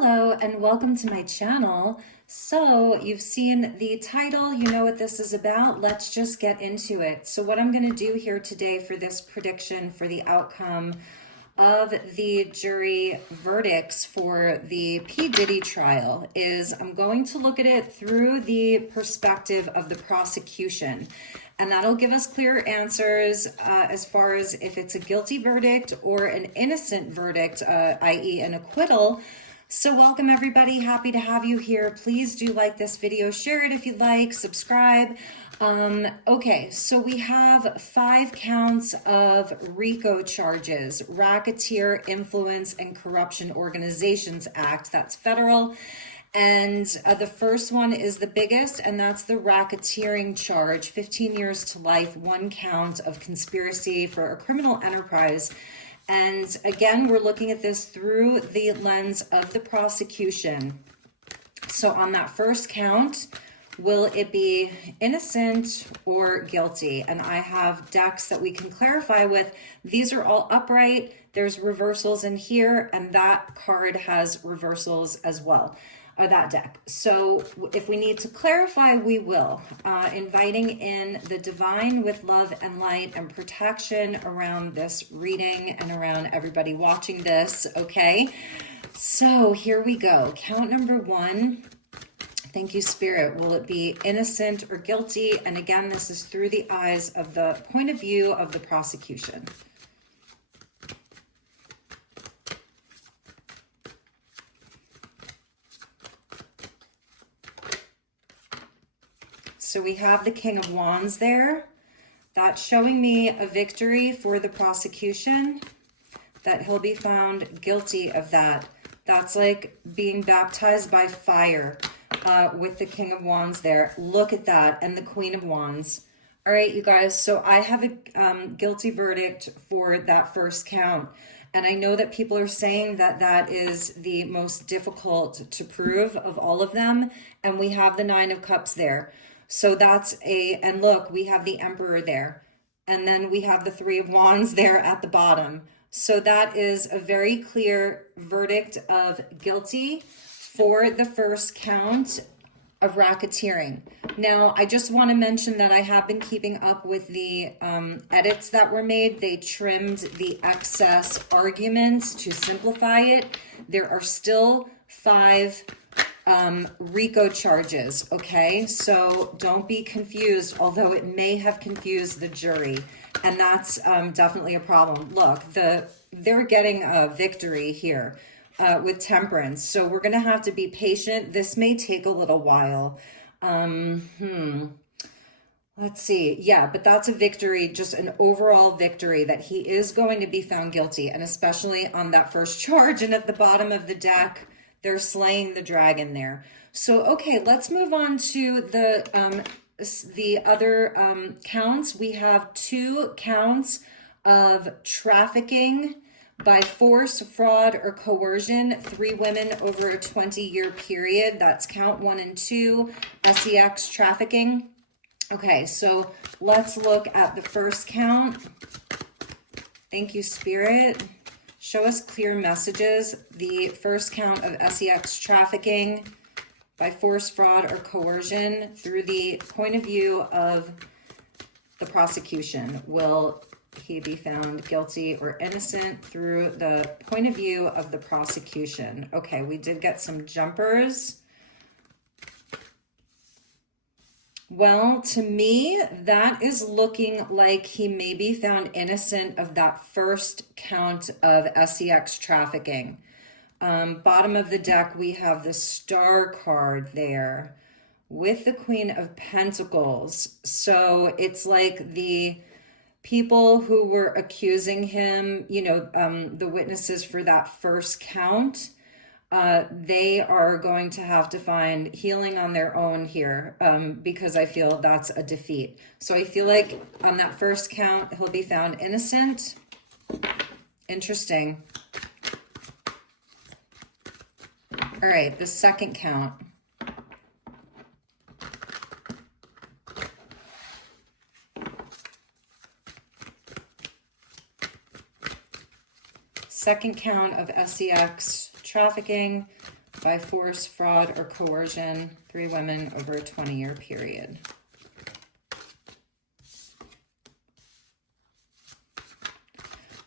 Hello and welcome to my channel. So you've seen the title, you know what this is about. Let's just get into it. So what I'm going to do here today for this prediction for the outcome of the jury verdicts for the P Diddy trial is I'm going to look at it through the perspective of the prosecution. And that'll give us clear answers as far as if it's a guilty verdict or an innocent verdict, i.e. an acquittal. So welcome everybody, happy to have you here. Please do like this video, share it if you'd like, subscribe. Okay, so we have 5 counts of RICO charges, Racketeer Influence and Corruption Organizations Act, that's federal. And the first one is the biggest, and that's the racketeering charge, 15 years to life, 1 count of conspiracy for a criminal enterprise. And again, we're looking at this through the lens of the prosecution. So on that first count, will it be innocent or guilty? And I have decks that we can clarify with. These are all upright. There's reversals in here, and that card has reversals as well. That deck. So if we need to clarify, we will. Inviting in the divine with love and light and protection around this reading and around everybody watching this, okay? So here we go. Count number 1. Thank you, Spirit. Will it be innocent or guilty? And again, this is through the eyes of the point of view of the prosecution. So we have the King of Wands there. That's showing me a victory for the prosecution, that he'll be found guilty of that. That's like being baptized by fire with the King of Wands there. Look at that, and the Queen of Wands. All right, you guys, so I have a guilty verdict for that first count. And I know that people are saying that that is the most difficult to prove of all of them. And we have the 9 of Cups there. So that's and look, we have the Emperor there. And then we have the 3 of Wands there at the bottom. So that is a very clear verdict of guilty for the first count of racketeering. Now, I just want to mention that I have been keeping up with the edits that were made. They trimmed the excess arguments to simplify it. There are still 5 RICO charges, okay? So don't be confused, although it may have confused the jury, and that's definitely a problem. Look, they're getting a victory here with Temperance, so we're gonna have to be patient. This may take a little while. Let's see. Yeah, but that's a victory, just an overall victory that he is going to be found guilty, and especially on that first charge. And at the bottom of the deck, they're slaying the dragon there. So, okay, let's move on to the other counts. We have 2 counts of trafficking by force, fraud, or coercion, 3 women over a 20-year period. That's count 1 and 2, sex trafficking. Okay, so let's look at the first count. Thank you, Spirit. Show us clear messages. The first count of sex trafficking by force, fraud, or coercion through the point of view of the prosecution. Will he be found guilty or innocent through the point of view of the prosecution? Okay, we did get some jumpers. Well, to me, that is looking like he may be found innocent of that first count of sex trafficking. Bottom of the deck, we have the Star card there with the Queen of Pentacles. So it's like the people who were accusing him, you know, the witnesses for that first count, they are going to have to find healing on their own here because I feel that's a defeat. So I feel like on that first count, he'll be found innocent. Interesting. All right, the second count. Second count of sex trafficking by force, fraud, or coercion, 3 women over a 20-year period.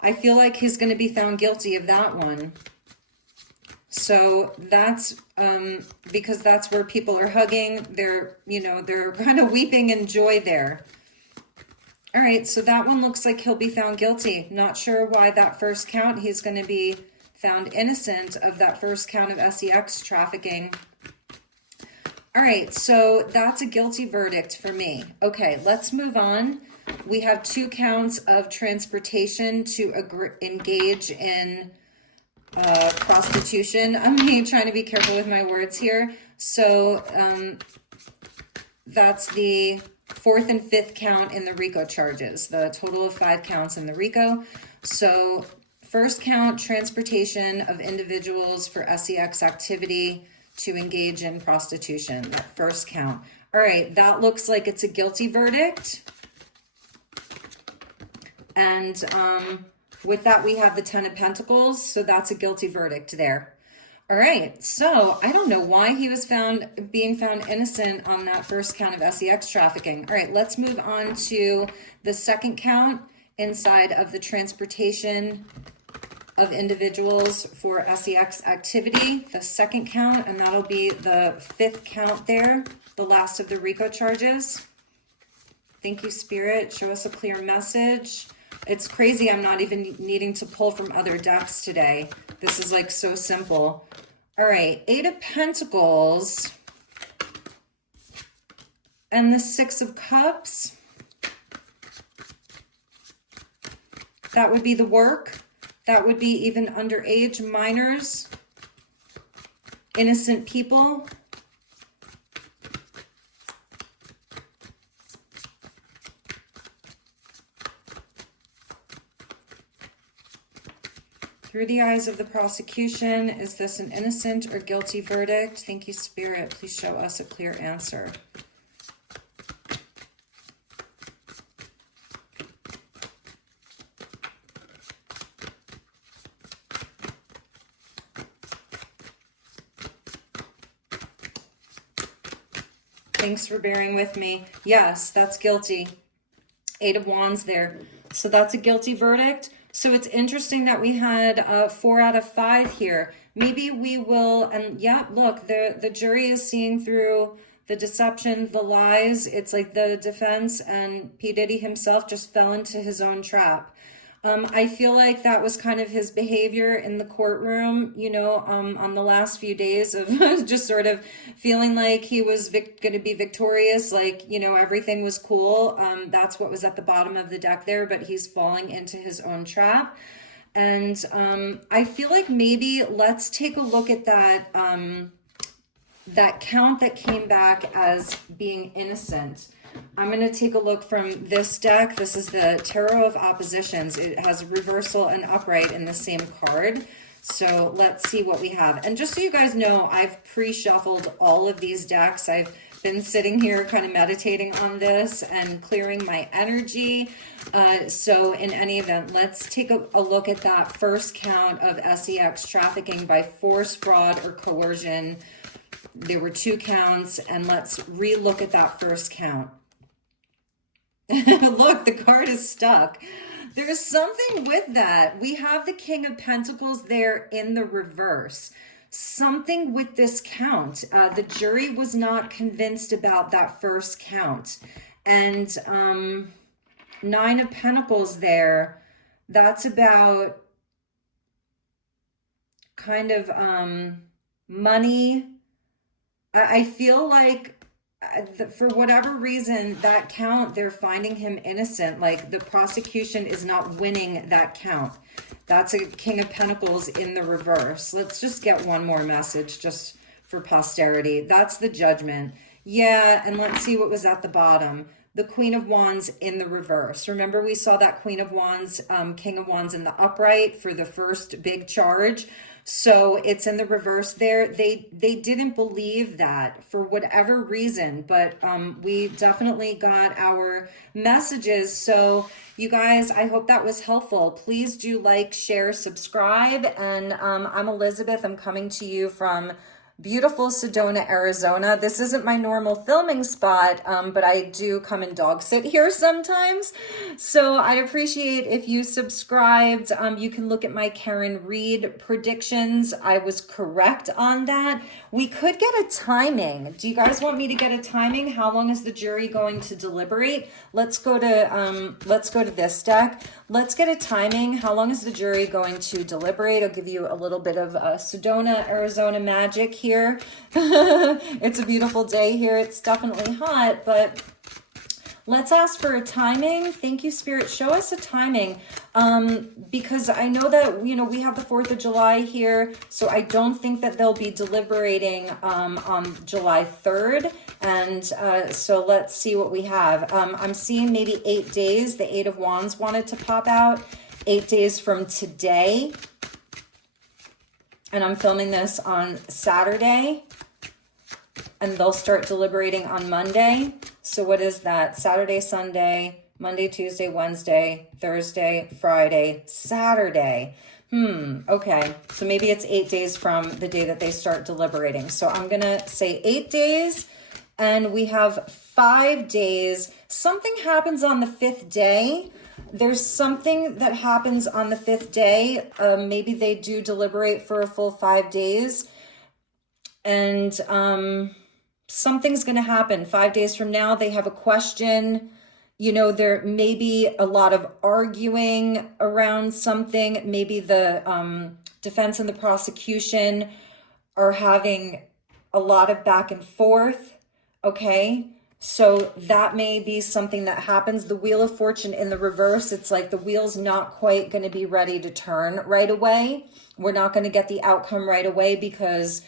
I feel like he's going to be found guilty of that one. So that's because that's where people are hugging. They're, you know, they're kind of weeping in joy there. All right, so that one looks like he'll be found guilty. Not sure why that first count he's going to be found innocent of that first count of sex trafficking. All right, so that's a guilty verdict for me. Okay, let's move on. We have 2 counts of transportation to engage in prostitution. I'm trying to be careful with my words here. So that's the 4th and 5th count in the RICO charges, the total of 5 counts in the RICO. So first count, transportation of individuals for sex activity to engage in prostitution, that first count. All right, that looks like it's a guilty verdict. And with that, we have the 10 of Pentacles. So that's a guilty verdict there. All right. So I don't know why he was being found innocent on that first count of sex trafficking. All right, let's move on to the second count inside of the transportation of individuals for sex activity. The second count, and that'll be the 5th count there, the last of the RICO charges. Thank you, Spirit. Show us a clear message. It's crazy I'm not even needing to pull from other decks today. This is like so simple. All right, 8 of Pentacles and the 6 of Cups. That would be the work. That would be even underage, minors, innocent people. Through the eyes of the prosecution, is this an innocent or guilty verdict? Thank you, Spirit. Please show us a clear answer. Thanks for bearing with me. Yes, that's guilty. 8 of Wands there. So that's a guilty verdict. So it's interesting that we had 4 out of 5 here. Maybe we will, and yeah, look, the jury is seeing through the deception, the lies. It's like the defense and P Diddy himself just fell into his own trap. I feel like that was kind of his behavior in the courtroom, you know, on the last few days of just sort of feeling like he was going to be victorious, like, you know, everything was cool. That's what was at the bottom of the deck there, but he's falling into his own trap. And I feel like maybe let's take a look at that, that count that came back as being innocent. I'm going to take a look from this deck. This is the Tarot of Oppositions. It has reversal and upright in the same card. So let's see what we have. And just so you guys know, I've pre-shuffled all of these decks. I've been sitting here kind of meditating on this and clearing my energy. So in any event, let's take a look at that first count of sex trafficking by force, fraud, or coercion. There were 2 counts, and let's re-look at that first count. Look, the card is stuck. There's something with that. We have the King of Pentacles there in the reverse. Something with this count. The jury was not convinced about that first count. And 9 of Pentacles there, that's about kind of money. I feel like for whatever reason, that count, they're finding him innocent. Like the prosecution is not winning that count. That's a King of Pentacles in the reverse. Let's just get one more message just for posterity. That's the Judgment. Yeah, and let's see what was at the bottom. The Queen of Wands in the reverse. Remember, we saw that Queen of Wands, King of Wands in the upright for the first big charge. So it's in the reverse there. They didn't believe that for whatever reason, but we definitely got our messages. So you guys, I hope that was helpful. Please do like, share, subscribe. And I'm Elizabeth. I'm coming to you from Beautiful Sedona, Arizona. This isn't my normal filming spot, but I do come and dog sit here sometimes. So I'd appreciate if you subscribed. You can look at my Karen Reed predictions. I was correct on that. We could get a timing. Do you guys want me to get a timing? How long is the jury going to deliberate? Let's go to this deck. Let's get a timing. How long is the jury going to deliberate? I'll give you a little bit of Sedona, Arizona magic here. It's a beautiful day here. It's definitely hot, but let's ask for a timing. Thank you, Spirit. Show us a timing. Because I know that, we have the 4th of July here, so I don't think that they'll be deliberating on July 3rd. And so let's see what we have. I'm seeing maybe 8 days. The 8 of Wands wanted to pop out. 8 days from today. And I'm filming this on Saturday. And they'll start deliberating on Monday. So what is that? Saturday, Sunday, Monday, Tuesday, Wednesday, Thursday, Friday, Saturday. Okay. So maybe it's 8 days from the day that they start deliberating. So I'm going to say 8 days. And we have 5 days. Something happens on the 5th day. There's something that happens on the 5th day. Maybe they do deliberate for a full 5 days. And something's going to happen 5 days from now. They have a question. There may be a lot of arguing around something. Maybe the defense and the prosecution are having a lot of back and forth. Okay, so that may be something that happens. The Wheel of Fortune in the reverse, it's like the wheel's not quite going to be ready to turn right away. We're not going to get the outcome right away because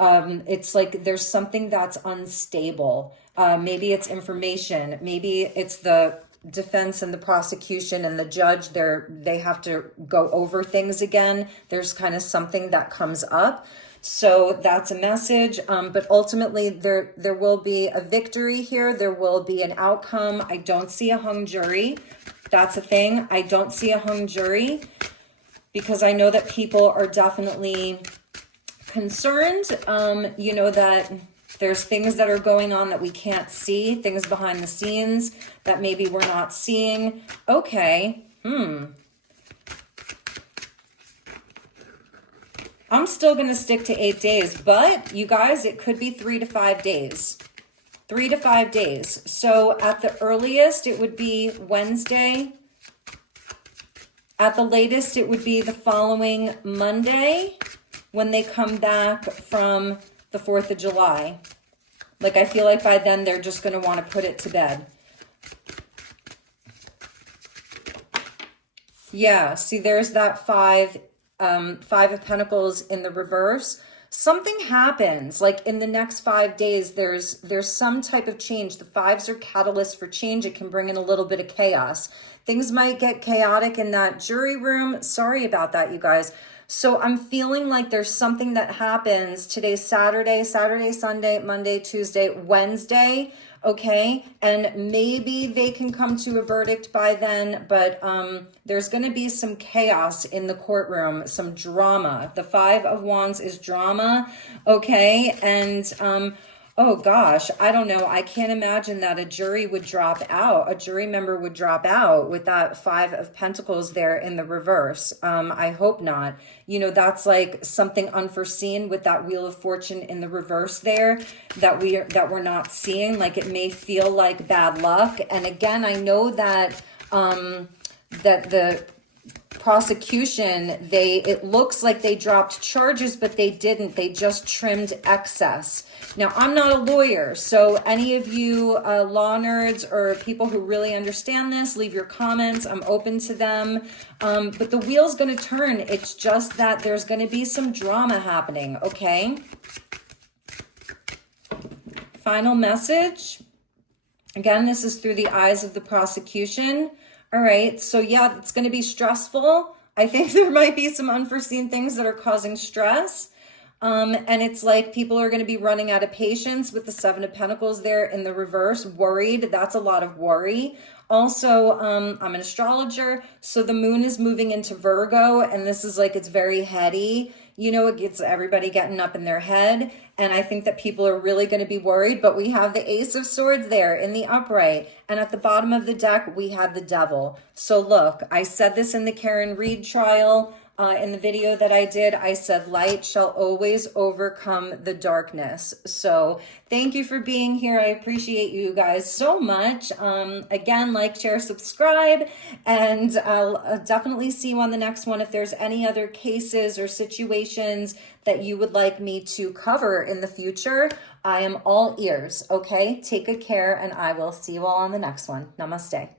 it's like there's something that's unstable. Maybe it's information. Maybe it's the defense and the prosecution and the judge. They have to go over things again. There's kind of something that comes up. So that's a message. But ultimately, there will be a victory here. There will be an outcome. I don't see a hung jury. That's a thing. I don't see a hung jury because I know that people are definitely concerned, that there's things that are going on that we can't see, things behind the scenes that maybe we're not seeing. Okay. I'm still going to stick to 8 days, but you guys, it could be 3 to 5 days. 3 to 5 days. So at the earliest, it would be Wednesday. At the latest, it would be the following Monday when they come back from the 4th of July. Like, I feel like by then they're just going to want to put it to bed. Yeah, see, there's that 5 of Pentacles in the reverse. Something happens like in the next 5 days. There's some type of change. The 5s are catalysts for change. It can bring in a little bit of chaos. Things might get chaotic in that jury room. Sorry about that, you guys. So I'm feeling like there's something that happens. Today's Saturday, Sunday, Monday, Tuesday, Wednesday. Okay, and maybe they can come to a verdict by then, but there's going to be some chaos in the courtroom, some drama. The 5 of Wands is drama, okay, and oh gosh, I don't know. I can't imagine that a jury would drop out. A jury member would drop out with that 5 of Pentacles there in the reverse. I hope not. That's like something unforeseen with that Wheel of Fortune in the reverse there that we're not seeing. Like, it may feel like bad luck. And again, I know that that the prosecution, it looks like they dropped charges, but they didn't. They just trimmed excess. Now, I'm not a lawyer, so any of you law nerds or people who really understand this, leave your comments. I'm open to them. But the wheel's going to turn. It's just that there's going to be some drama happening, okay? Final message. Again, this is through the eyes of the prosecution. All right, so yeah, it's going to be stressful. I think there might be some unforeseen things that are causing stress. And it's like people are going to be running out of patience with the 7 of Pentacles there in the reverse, worried. That's a lot of worry. Also, I'm an astrologer, so the moon is moving into Virgo, and this is like, it's very heady. you know, it gets everybody getting up in their head. And I think that people are really going to be worried, but we have the Ace of Swords there in the upright. And at the bottom of the deck, we have the Devil. So look, I said this in the Karen Reed trial. In the video that I did, I said light shall always overcome the darkness. So thank you for being here. I appreciate you guys so much. Again, like, share, subscribe, and I'll definitely see you on the next one. If there's any other cases or situations that you would like me to cover in the future, I am all ears. Okay, take good care, and I will see you all on the next one. Namaste.